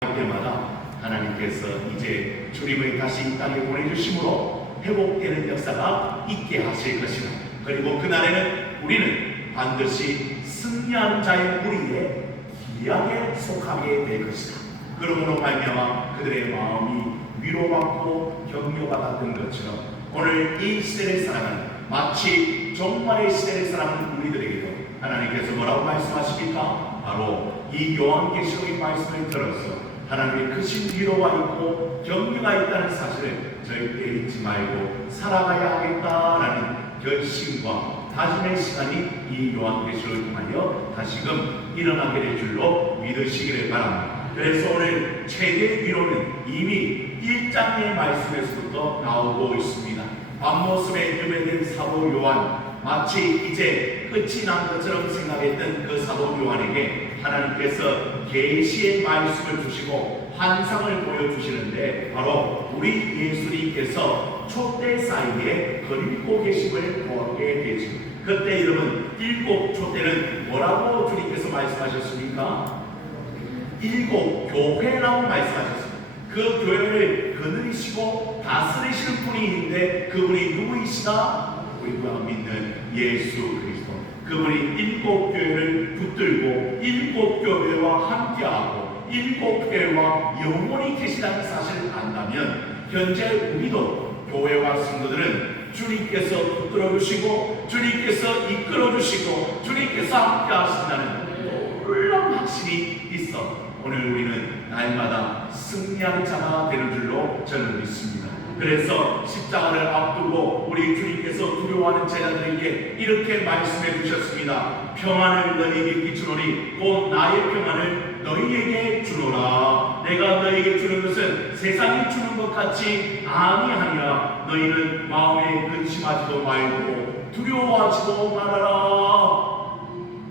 때마다 하나님께서 이제 주님을 다시 이 땅에 보내주심으로 회복되는 역사가 있게 하실 것이다. 그리고 그날에는 우리는 반드시 승리하는 자의 무리에 귀하게 속하게 될 것이다. 그러므로 말미암아 그들의 마음이 위로받고 격려받았던 것처럼 오늘 이 시대를 살아가는 마치 종말의 시대를 살아가는 우리들에게도 하나님께서 뭐라고 말씀하십니까? 바로 이 요한계시록의 말씀을 들어서 하나님의 크신 위로가 있고 격려가 있다는 사실을 절대 잊지 말고 살아가야 하겠다라는 결심과 다짐의 시간이 이 요한계시록을 통하여 다시금 일어나게 될 줄로 믿으시기를 바랍니다. 그래서 오늘 최대 위로는 이미 1장의 말씀에서부터 나오고 있습니다. 밤모습에 유배된 사도 요한, 마치 이제 끝이 난 것처럼 생각했던 그 사도 요한에게 하나님께서 계시의 말씀을 주시고 환상을 보여주시는데 바로 우리 예수님께서 촛대 사이에 걸고 계심을 보게 되죠. 그때 여러분 일곱 촛대는 뭐라고 주님께서 말씀하셨습니까? 일곱 교회라고 말씀하셨습니다. 그 교회를 거느리시고 다스리시는 분이 있는데 그분이 누구이시다? 우리가 믿는 예수 그리스도. 그분이 일곱 교회를 붙들고 일곱 교회와 함께하고 일곱 교회와 영원히 계시다는 사실을 안다면 현재 우리도 교회와 성도들은 주님께서 붙들어주시고 주님께서 이끌어주시고 주님께서 함께하신다는 놀라운 확신이 있어 오늘 우리는 날마다 승리하는 자가 되는 줄로 저는 믿습니다. 그래서 십자가를 앞두고 우리 주님께서 두려워하는 제자들에게 이렇게 말씀해 주셨습니다. 평안을 너희에게 주노니 곧 나의 평안을 너희에게 주노라. 내가 너희에게 주는 것은 세상이 주는 것 같이 아니하니라. 너희는 마음에 근심하지도 말고 두려워하지도 말아라.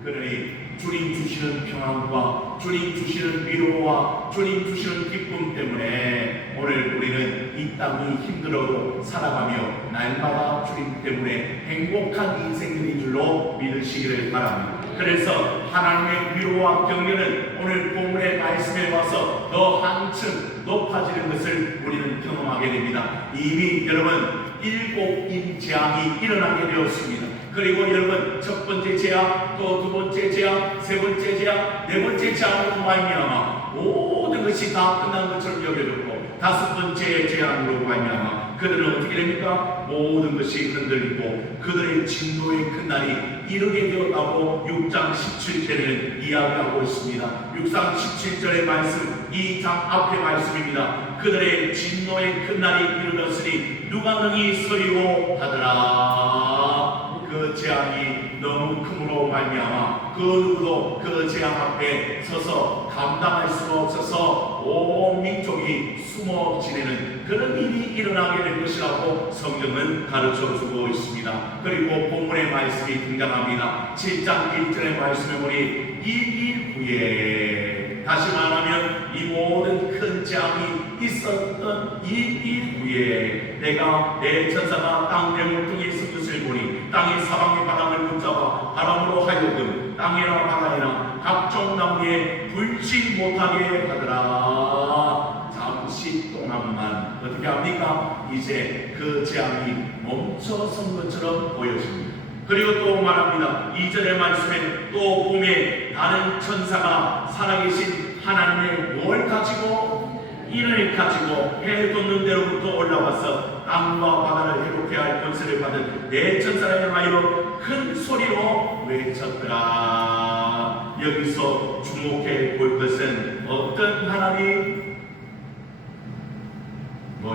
그러니 주님 주시는 평안과 주님 주시는 위로와 주님 주시는 기쁨 때문에 오늘 우리는 이 땅이 힘들어도 살아가며 날마다 주님 때문에 행복한 인생인 줄로 믿으시기를 바랍니다. 그래서 하나님의 위로와 격려는 오늘 본문의 말씀에 와서 더 한층 높아지는 것을 우리는 경험하게 됩니다. 이미 여러분 일곱 임재앙이 일어나게 되었습니다. 그리고 여러분 첫 번째 재앙, 또 두 번째 재앙, 세 번째 재앙, 네 번째 재앙으로 말미암아 모든 것이 다 끝난 것처럼 여겨졌고 다섯 번째 재앙으로 말미암아 그들은 어떻게 됩니까? 모든 것이 흔들리고 그들의 진노의 큰 날이 이르게 되었다고 6장 17절에는 이야기하고 있습니다. 6장 17절의 말씀, 이 장 앞의 말씀입니다. 그들의 진노의 큰 날이 이르렀으니 누가 능히 서리오 하더라. 그 재앙이 너무 크므로 말미암아 그 누구도 그 재앙 앞에 서서 감당할 수가 없어서 온 민족이 숨어 지내는 그런 일이 일어나게 될 것이라고 성경은 가르쳐주고 있습니다. 그리고 본문의 말씀이 등장합니다. 7장 1절의 말씀에 보니 이 일 후에, 다시 말하면 이 모든 큰 재앙이 있었던 이 일 후에 내가 내 천사가 땅 내모퉁이에 선 것을 보니 땅이 사방의 바람을 붙잡아 바람으로 하여금 땅이나 바다이나 각종 나무에 불지 못하게 하더라. 잠시 동안만 어떻게 합니까? 이제 그 재앙이 멈춰선 것처럼 보여집니다. 그리고 또 말합니다. 2절의 말씀에 또 봄에 다른 천사가 살아계신 하나님의 뭘 가지고? 인을 가지고 해 돋는 데로부터 올라와서 땅과 바다를 해롭게 할 권세를 받은 내 천사를 향하여 큰 소리로 외쳤더라. 여기서 주목해 볼 것은 어떤 하나님?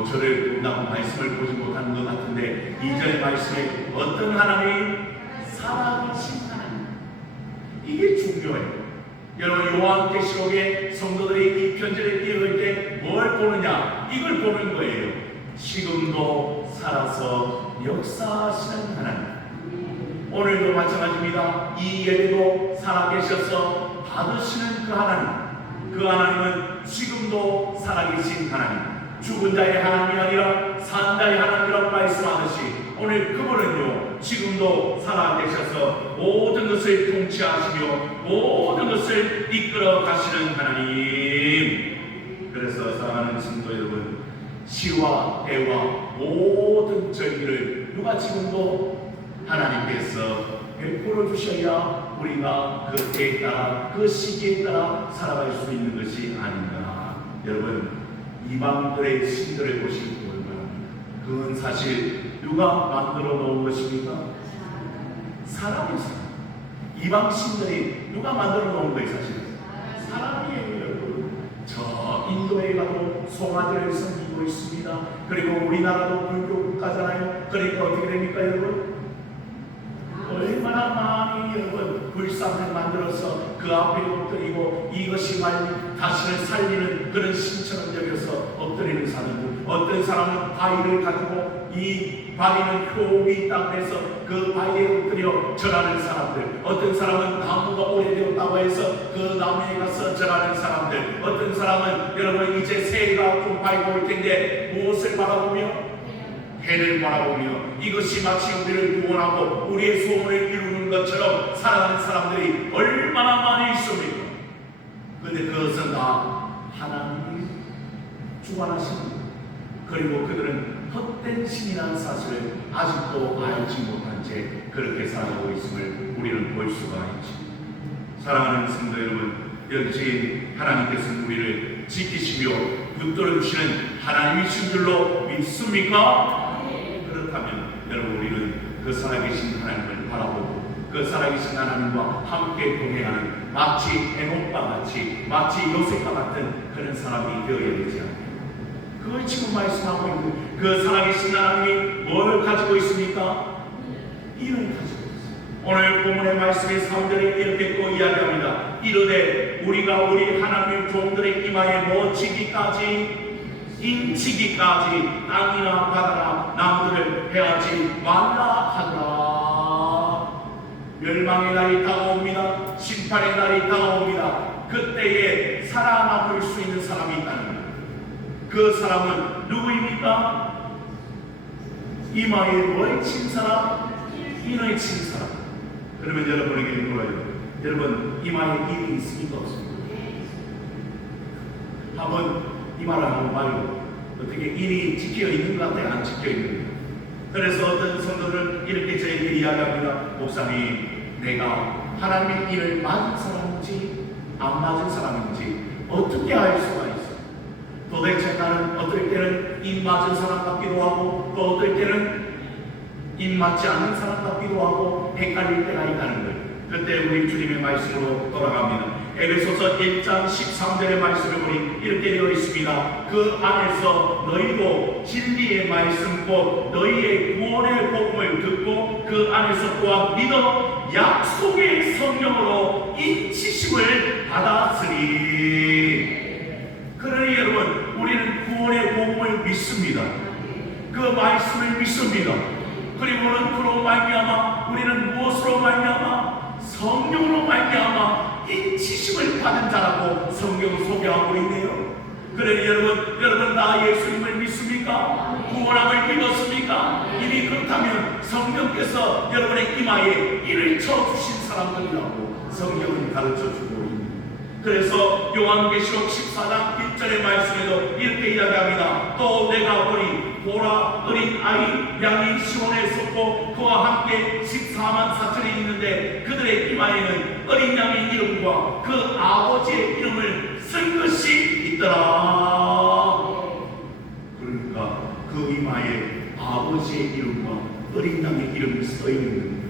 저를 본다고 말씀을 보지 못하는 것 같은데 2절의 말씀에 어떤 하나님? 살아계신 하나님. 이게 중요해요. 여러분 요한계시록의 성도들이 이 편지를 읽을 때 뭘 보느냐? 이걸 보는 거예요. 지금도 살아서 역사하시는 하나님. 오늘도 마찬가지입니다. 이 예배도 살아계셔서 받으시는 그 하나님. 그 하나님은 지금도 살아계신 하나님. 죽은 자의 하나님이 아니라 산 자의 하나님이라고 말씀하듯이 오늘 그분은요 지금도 살아계셔서 모든 것을 통치하시며 모든 것을 이끌어 가시는 하나님. 그래서 사랑하는 성도 여러분, 시와 때와 모든 저희를 누가 지금도 하나님께서 베풀어 주셔야 우리가 그 때에 따라 그 시기에 따라 살아갈 수 있는 것이 아닌가. 여러분, 이방들의 신들을 보시고 보면 그건 사실 누가 만들어 놓은 것입니까? 사람이었어요. 이방 신들이 누가 만들어 놓은 거예요? 사실은 사람이에요. 여러분, 저 인도에 가도 송아지를 섬기고 있습니다. 그리고 우리나라도 불교 국가잖아요. 그러니까 어떻게 됩니까, 여러분? 얼마나 많이 여러분 불상을 만들어서 그 앞에 엎드리고 이것이 다시는 살리는 그런 신처럼 여겨서 엎드리는 사람들, 어떤 사람은 바위를 가지고 이 바위는 효험이 있다고 해서 그 바위에 엎드려 절하는 사람들, 어떤 사람은 나무가 오래되었다고 해서 그 나무에 가서 절하는 사람들, 어떤 사람은 여러분 이제 새해가 좀 밝고 올 텐데 무엇을 바라보며? 해를 바라보며 이것이 마치 우리를 구원하고 우리의 소원을 이루는 것처럼 살아가는 사람들이 얼마나 많이 있습니까? 그런데 그것은 다 하나님이 주관하십니다. 그리고 그들은 헛된 신이라는 사실을 아직도 알지 못한 채 그렇게 살아가고 있음을 우리는 볼 수가 있지. 사랑하는 성도 여러분, 역시 하나님께서는 우리를 지키시며 붙들어 주시는 하나님이신 줄로 믿습니까? 그렇다면 여러분, 우리는 그 살아계신 하나님을 바라보고 그 살아계신 하나님과 함께 동행하는 마치 에녹과 같이, 마치 요셉과 같은 그런 사람이 되어야 되지 않나요? 그걸 지금 말씀하고 있는 그 살아계신 하나님이 뭘 가지고 있습니까? 인을 가지고 있습니다. 오늘 본문의 말씀의 3절에 이렇게 또 이야기합니다. 이르되 우리가 우리 하나님 종들의 이마에 모치기까지 인치기까지 땅이나 바다나 나무들을 해하지 말라 하더라. 멸망의 날이 다가옵니다. 심판의 날이 다가옵니다. 그때에 살아남을 수 있는 사람이 있다는 거예요. 그 사람은 누구입니까? 이마에 뭘 친 사람? 인을 친 사람. 그러면 여러분에게 물어요. 여러분, 이마에 인이 있습니까? 없습니까? 한번 이마를 한번 봐요. 어떻게 인이 지켜 있는 것 같아요? 안 지켜 있는 것. 그래서 어떤 성도들 이렇게 저에게 이야기합니다. 목사님, 내가 하나님의 인을 맞은 사람인지 안 맞은 사람인지 어떻게 알 수가 있어? 도대체 나는 어떨 때는 인 맞은 사람 같기도 하고 또 어떨 때는 인 맞지 않는 사람 같기도 하고 헷갈릴 때가 있다는 거예요. 그때 우리 주님의 말씀으로 돌아갑니다. 에베소서 1장 13절의 말씀을 보니 이렇게 되어 있습니다. 그 안에서 너희도 진리의 말씀 곧 너희의 구원의 복음을 듣고 그 안에서 또한 믿어 약속의 성령으로 인치심을 받았으니. 그러니 여러분, 우리는 구원의 복음을 믿습니다. 그 말씀을 믿습니다. 그리고는 그로 말미암아 우리는 무엇으로 말미암아? 성령으로 말미암아 인치심을 받은 자라고 성경을 소개하고 있네요. 그러니 여러분 다 예수님을 믿습니까? 구원함을 믿었습니까? 이미 그렇다면 성령께서 여러분의 이마에 인을 쳐주신 사람들이라고 성경은 가르쳐주고 있습니다. 그래서 요한계시록 14장 1절의 말씀에도 이렇게 이야기합니다. 또 내가 보니 보라, 어린 아이 양이 시온에 섰고 그와 함께 14만 4천이 있는데 그들의 이마에는 어린 양의 이름과 그 아버지의 이름을 쓴 것이 있더라. 그러니까 그 이마에 아버지의 이름과 어린 양의 이름이 써 있는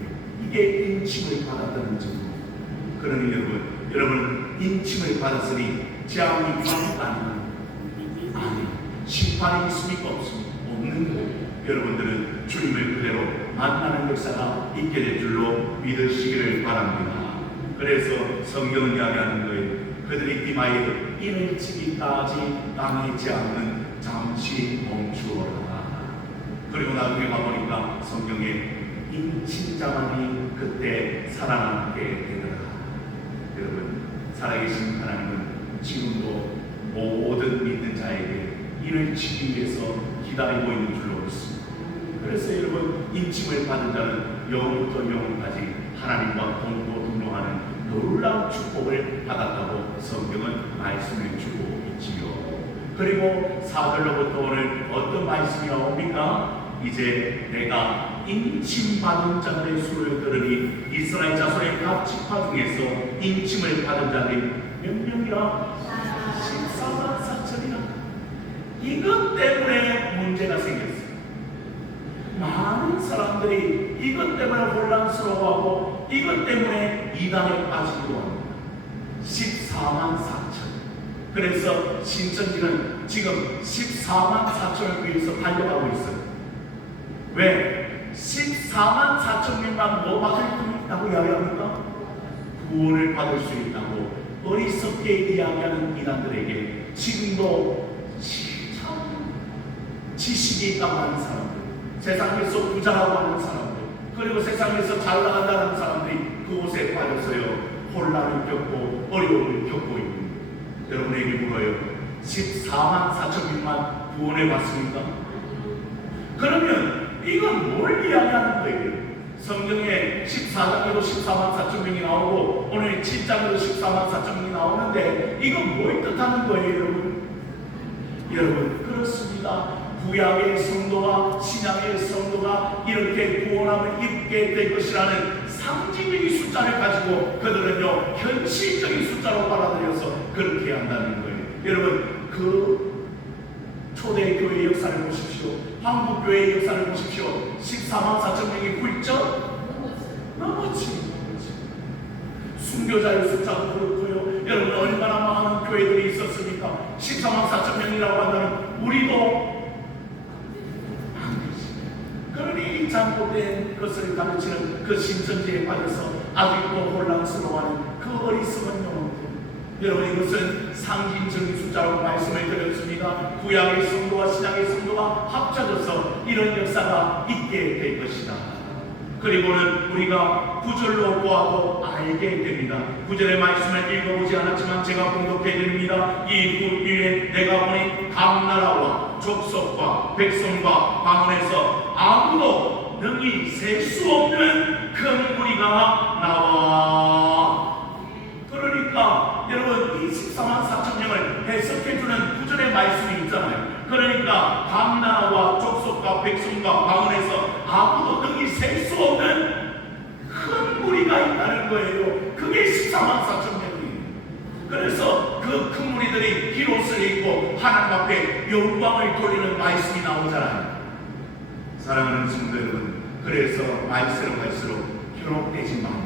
이게 인침을 받았다는 증거. 그러니 여러분 인침을 받았으니 재앙이 받았다는 아니, 심판이 있습니까? 없습니까? 없는 거예요. 여러분들은 주님을 그대로 만나는 역사가 있게 될 줄로 믿으시기를 바랍니다. 그래서 성경은 이야기하는 거예요. 그들이 이마에 인을 치기까지 땅의 재앙은 잠시 멈추어라. 그리고 나중에 가보니까 성경에 인친자만이 그때 살아남게 되더라. 여러분, 살아계신 하나님은 지금도 모든 믿는 자에게 인을 치기 위해서 기다리고 있는 줄로 믿습니다. 그래서 여러분, 인침을 받은 자는 영부터 영까지 하나님과 동거동로하는 놀라운 축복을 받았다고 성경은 말씀을 주고 있지요. 그리고 4절로부터 오늘 어떤 말씀이 나옵니까? 이제 내가 인침받은 자들의 수를 들으니 이스라엘 자손의 각 지파 중에서 인침을 받은 자들이 몇 명이라? 14만 4천이라. 이것 때문에 문제가 생겼어요. 많은 사람들이 이것 때문에 혼란스러워하고 이것 때문에 이단에 빠지기도 합니다. 14만 4천. 그래서 신천지는 지금 14만 4천을 위해서 달려가고 있어요. 왜? 14만 4천 명만 뭐 받을 수 있다고 이야기합니까? 구원을 받을 수 있다고 어리석게 이야기하는 이단들에게 지금도 참 지식이 있다고 하는 사람들, 세상에서 부자라고 하는 사람들, 그리고 세상에서 잘 나간다는 사람들이 그곳에 빠져서요 혼란을 겪고 어려움을 겪고 있습니다. 여러분에게 물어요. 14만 4천 명만 구원해 봤습니까? 그러면 이건 뭘 이야기하는 거예요? 성경에 14장에도 14만 4천 명이 나오고 오늘 7장에도 14만 4천 명이 나오는데 이건 뭘 뜻하는 거예요, 여러분? 여러분, 그렇습니다. 구약의 성도가 신약의 성도가 이렇게 구원함을 입게 될 것이라는 상징적인 숫자를 가지고 그들은요 현실적인 숫자로 받아들여서 그렇게 한다는 거예요. 여러분, 그 초대교회 역사를 보십시오. 한국교회 역사를 보십시오. 14만 4천 명이 훌쩍 넘었지. 순교자의 숫자도 그렇고요. 여러분, 얼마나 많은 교회들이 있었습니까? 14만 4천 명이라고 한다면 우리도 그러니 잘못된 것을 가르치는 그 신천지에 빠져서 아직도 혼란스러워하는 그 어리석은 영혼들. 여러분, 이것은 상징적인 숫자로 말씀을 드렸습니다. 구약의 성도와 신약의 성도가 합쳐져서 이런 역사가 있게 될 것이다. 그리고는 우리가 9절로 보아도 알게 됩니다. 9절의 말씀을 읽어보지 않았지만 제가 공독해 드립니다. 이 굴 위에 내가 보니 각 나라와 족속과 백성과 방언에서 아무도 능히 셀 수 없는 큰 무리가 나와. 그러니까 여러분, 이 14만 4천 명을 해석해주는 9절의 말씀이 있잖아요. 그러니까 각 나라와 족속과 백성과 방언에서 아무도 능히 셀 수 없는 큰 무리가 있다는 거예요. 그게 14만 4천 명이에요. 그래서 그 큰 무리들이 흰옷을 입고 하나님 앞에 영광을 돌리는 말씀이 나오잖아요. 사랑하는 친구 여러분, 그래서 말씀을 갈수록 현혹되지 말고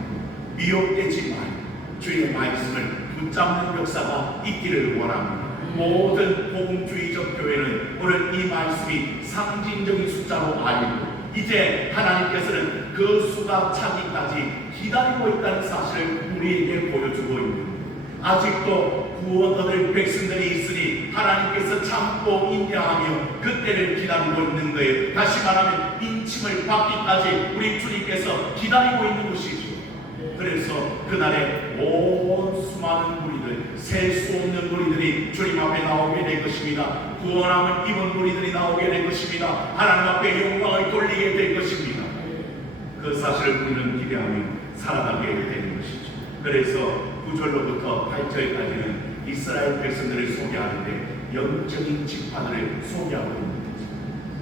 미혹되지 말고 주의 말씀을 붙잡는 역사가 있기를 원합니다. 모든 복음주의적 교회는 오늘 이 말씀이 상징적인 숫자로 알고 이제 하나님께서는 그 수가 차기까지 기다리고 있다는 사실을 우리에게 보여주고 있습니다. 아직도 구원 얻을 백성들이 있으니 하나님께서 참고 인내하며 그때를 기다리고 있는 거예요. 다시 말하면 인침을 받기까지 우리 주님께서 기다리고 있는 것이죠. 그래서 그날에 온 수많은 무리들, 셀 수 없는 무리들이 주님 앞에 나오게 될 것입니다. 구원함을 입은 무리들이 나오게 될 것입니다. 하나님 앞에 영광을 돌리게 될 것입니다. 그 사실을 우리는 기대하며 살아가게 되는 것이죠. 그래서 9절로부터 8절까지는 이스라엘 백성들을 소개하는데 영적인 지파들을 소개하고 있는 거죠.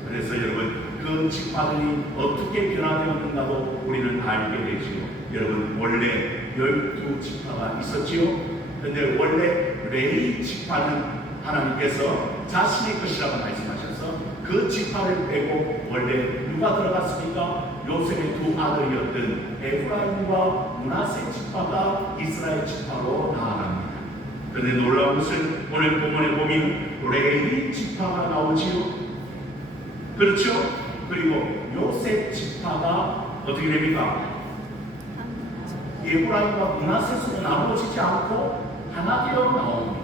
그래서 여러분, 그 지파들이 어떻게 변화되었는가도 우리는 알게 되지요. 여러분, 원래 12지파가 있었지요. 근데 원래 레위 지파는 하나님께서 자신의 것이라고 말씀하셔서 그 지파를 빼고 원래 누가 들어갔습니까? 요셉의 두 아들이었던 에프라임과 므낫세 지파가 이스라엘 지파로 나아갑니다. 그런데 놀라운 것은 오늘 본문에 보면 레위 지파가 나오지요. 그렇죠? 그리고 요셉 지파가 어떻게 됩니까? 에프라임과 므낫세로 나누어지지 않고 하나 되어 나옵니다.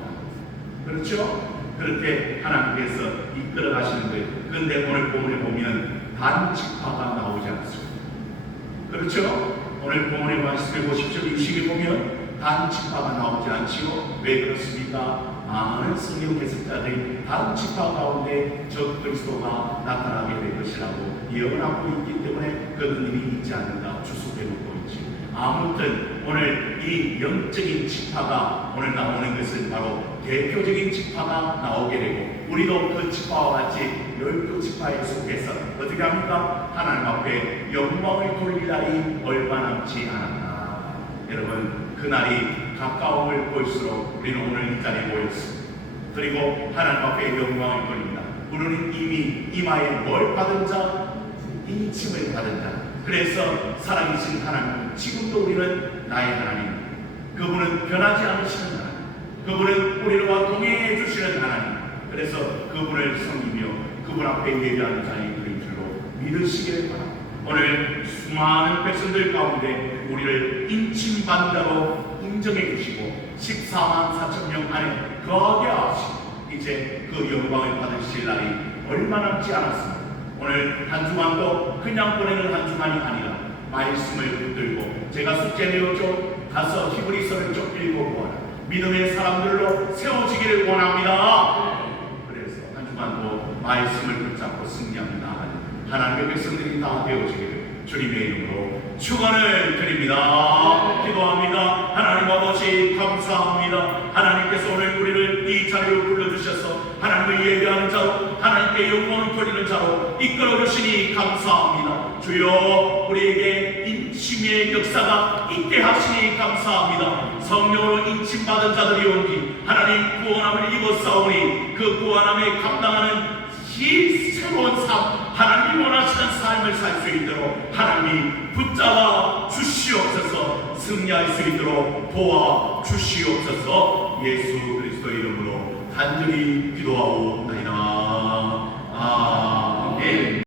그렇죠? 그렇게 하나님께서 이끌어 가시는 거예요. 그런데 오늘 본문에 보면 단 지파가 나오지 않습니다. 그렇죠? 오늘 본문의 말씀을 보십시오. 20에 보면 단 지파가 나오지 않지요. 왜 그렇습니까? 많은 성경 해석자들이 단 지파 가운데 적 그리스도가 나타나게 될 것이라고 예언하고 있기 때문에 그런 일이 있지 않는가 추측해 놓고 있지. 아무튼 오늘 이 영적인 지파가 오늘 나오는 것은 바로 대표적인 지파가 나오게 되고, 우리도 그 지파와 같이 12지파에 속해서 어떻게 합니까? 하나님 앞에 영광을 돌릴 날이 얼마 남지 않았나. 여러분, 그날이 가까움을 볼수록 우리는 오늘 이 자리에 모였습니다. 그리고 하나님 앞에 영광을 돌립니다. 우리는 이미 이마에 뭘 받은 자? 인침을 받은 자. 그래서 살아계신 하나님, 지금도 우리는 나의 하나님, 그분은 변하지 않으시는 하나님, 그분은 우리와 동행해 주시는 하나님. 그래서 그분을 섬기며 그분 앞에 예배하는 자들인 줄로 믿으시기를 바랍니다. 오늘 수많은 백성들 가운데 우리를 인침받는 자로 인정해 주시고 14만 4천 명 안에 거하게 하시고 이제 그 영광을 받으실 날이 얼마 남지 않았습니다. 오늘 한 주간도 그냥 보내는 한 주간이 아니라 말씀을 붙들고, 제가 숙제 내었죠. 가서 히브리서를 좀 읽어보아라. 믿음의 사람들로 세워지기를 원합니다. 그래서 한 주간도 말씀을 붙잡고 승리합니다. 하나님의 백성들이 다 되어지기를 주님의 이름으로 축원을 드립니다. 기도합니다. 하나님 아버지 감사합니다. 하나님께서 오늘 우리를 이 자리로 불러주셔서 하나님을 예배하는 자로, 하나님께 영광을 돌리는 자로 이끌어 주시니 감사합니다. 주여, 우리에게 인침의 역사가 있게 하시니 감사합니다. 성령으로 인침받은 자들이 온디 하나님 구원함을 입었사오니 그 구원함에 감당하는 이 새로운 삶, 하나님이 원하시는 삶을 살 수 있도록 하나님이 붙잡아 주시옵소서. 승리할 수 있도록 도와 주시옵소서. 예수 그리스도의 이름으로 간절히 기도하옵나이다.